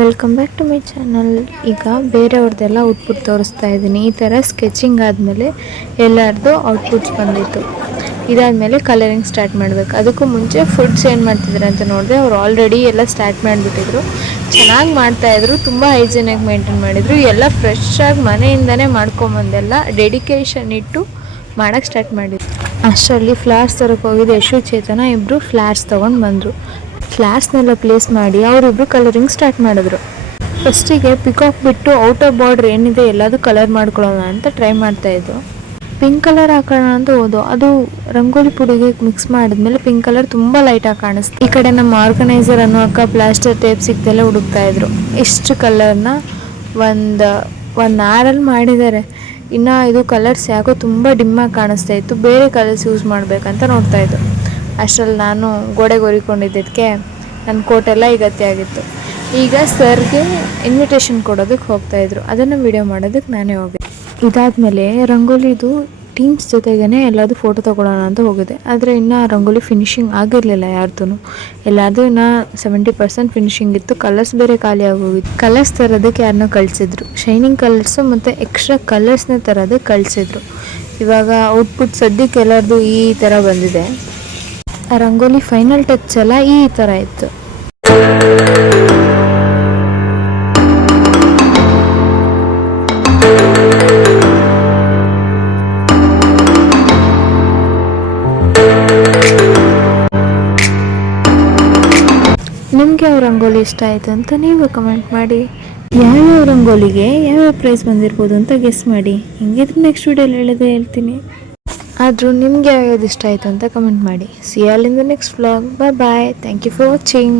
Welcome back to my channel. ಈಗ ಬೇರೆಯವ್ರದ್ದೆಲ್ಲ output ತೋರಿಸ್ತಾ ಇದ್ದೀನಿ. ಈ ಥರ ಸ್ಕೆಚಿಂಗ್ ಆದಮೇಲೆ ಎಲ್ಲರದ್ದು ಔಟ್ಪುಟ್ಸ್ ಬಂದಿತ್ತು. ಇದಾದಮೇಲೆ ಕಲರಿಂಗ್ ಸ್ಟಾರ್ಟ್ ಮಾಡಬೇಕು. ಅದಕ್ಕೂ ಮುಂಚೆ ಫುಡ್ಸ್ ಏನು ಮಾಡ್ತಿದ್ದಾರೆ ಅಂತ ನೋಡಿದ್ರೆ ಅವ್ರು ಆಲ್ರೆಡಿ ಎಲ್ಲ ಸ್ಟಾರ್ಟ್ ಮಾಡಿಬಿಟ್ಟಿದ್ರು. ಚೆನ್ನಾಗಿ ಮಾಡ್ತಾಯಿದ್ರು, ತುಂಬ ಹೈಜಿನಿಯಾಗಿ ಮೇಂಟೈನ್ ಮಾಡಿದರು. ಎಲ್ಲ ಫ್ರೆಶ್ಶಾಗಿ ಮನೆಯಿಂದನೇ ಮಾಡ್ಕೊಂಬಂದೆಲ್ಲ ಡೆಡಿಕೇಶನ್ ಇಟ್ಟು ಮಾಡೋಕ್ಕೆ ಸ್ಟಾರ್ಟ್ ಮಾಡಿದ್ರು. ಅಷ್ಟರಲ್ಲಿ ಫ್ಲವರ್ಸ್ ತರೋಕ್ಕೆ ಹೋಗಿದ್ದು ಯಶು ಚೇತನ ಇಬ್ಬರು ಫ್ಲವರ್ಸ್ ತೊಗೊಂಡು ಬಂದರು. ಫ್ಲಾಸ್ನೆಲ್ಲ ಪ್ಲೇಸ್ ಮಾಡಿ ಅವರಿಬ್ಬರು ಕಲರಿಂಗ್ ಸ್ಟಾರ್ಟ್ ಮಾಡಿದ್ರು. ಫಸ್ಟಿಗೆ ಪಿಕಾಕ್ ಬಿಟ್ಟು ಔಟರ್ ಬಾರ್ಡ್ರ್ ಏನಿದೆ ಎಲ್ಲದೂ ಕಲರ್ ಮಾಡ್ಕೊಳ್ಳೋಣ ಅಂತ ಟ್ರೈ ಮಾಡ್ತಾಯಿದ್ದು. ಪಿಂಕ್ ಕಲರ್ ಹಾಕೋಣ ಅಂತ ಹೋದು, ಅದು ರಂಗೋಲಿ ಪುಡಿಗೆ ಮಿಕ್ಸ್ ಮಾಡಿದ್ಮೇಲೆ ಪಿಂಕ್ ಕಲರ್ ತುಂಬ ಲೈಟಾಗಿ ಕಾಣಿಸ್ತು. ಈ ಕಡೆ ನಮ್ಮ ಆರ್ಗನೈಸರ್ ಅನ್ನೋ ಅಕ್ಕ ಪ್ಲಾಸ್ಟರ್ ಟೇಪ್ ಸಿಗ್ದೆಲ್ಲ ಹುಡುಕ್ತಾಯಿದ್ರು. ಇಷ್ಟು ಕಲರ್ನ ಒಂದು ಆರಲ್ಲಿ ಮಾಡಿದ್ದಾರೆ. ಇನ್ನು ಇದು ಕಲರ್ಸ್ ಯಾಕೋ ತುಂಬ ಡಿಮ್ಮಾಗಿ ಕಾಣಿಸ್ತಾ ಇತ್ತು. ಬೇರೆ ಕಲರ್ಸ್ ಯೂಸ್ ಮಾಡಬೇಕಂತ ನೋಡ್ತಾಯಿದ್ದು. ಅಷ್ಟರಲ್ಲಿ ನಾನು ಗೋಡೆಗೆ ಹೊರಿಕೊಂಡಿದ್ದಕ್ಕೆ ನನ್ನ ಕೋಟೆಲ್ಲ ಅಗತ್ಯ ಆಗಿತ್ತು. ಈಗ ಸರ್ಗೆ ಇನ್ವಿಟೇಷನ್ ಕೊಡೋದಕ್ಕೆ ಹೋಗ್ತಾಯಿದ್ರು. ಅದನ್ನು ವಿಡಿಯೋ ಮಾಡೋದಕ್ಕೆ ನಾನೇ ಹೋಗಿದ್ದೆ. ಇದಾದಮೇಲೆ ರಂಗೋಲಿದು ಟೀಮ್ಸ್ ಜೊತೆಗೇ ಎಲ್ಲದೂ ಫೋಟೋ ತೊಗೊಳ್ಳೋಣ ಅಂತ ಹೋಗಿದೆ. ಆದರೆ ಇನ್ನೂ ರಂಗೋಲಿ ಫಿನಿಷಿಂಗ್ ಆಗಿರಲಿಲ್ಲ ಯಾರ್ದೂ. ಎಲ್ಲದೂ ಇನ್ನೂ 70% ಫಿನಿಷಿಂಗ್ ಇತ್ತು. ಕಲರ್ಸ್ ಬೇರೆ ಖಾಲಿ ಆಗೋಗಿತ್ತು. ಕಲರ್ಸ್ ತರೋದಕ್ಕೆ ಯಾರನ್ನೋ ಕಳಿಸಿದ್ರು. ಶೈನಿಂಗ್ ಕಲರ್ಸು ಮತ್ತು ಎಕ್ಸ್ಟ್ರಾ ಕಲರ್ಸ್ನ ತರೋದಕ್ಕೆ ಕಳಿಸಿದ್ರು. ಇವಾಗ ಔಟ್ಪುಟ್ ಸದ್ಯಕ್ಕೆ ಎಲ್ಲರದು ಈ ಥರ ಬಂದಿದೆ. ಆ ರಂಗೋಲಿ ಫೈನಲ್ ಟಚ್ ಎಲ್ಲ ಈ ಥರ ಇತ್ತು. ನಿಮಗೆ ಯಾವ ರಂಗೋಲಿ ಇಷ್ಟ ಆಯಿತು ಅಂತ ನೀವು ಕಮೆಂಟ್ ಮಾಡಿ. ಯಾವ್ಯಾವ ರಂಗೋಲಿಗೆ ಯಾವ್ಯಾವ ಪ್ರೈಸ್ ಬಂದಿರ್ಬೋದು ಅಂತ ಗೆಸ್ ಮಾಡಿ. ಹಿಂಗಿದ್ರೆ ನೆಕ್ಸ್ಟ್ ವಿಡಿಯೋಲಿ ಹೇಳ್ತೀನಿ. ಆದರೂ ನಿಮಗೆ ಯಾವ್ಯಾವ್ದು ಇಷ್ಟ ಆಯಿತು ಅಂತ ಕಮೆಂಟ್ ಮಾಡಿ. See all in the next vlog. Bye. Thank you for watching.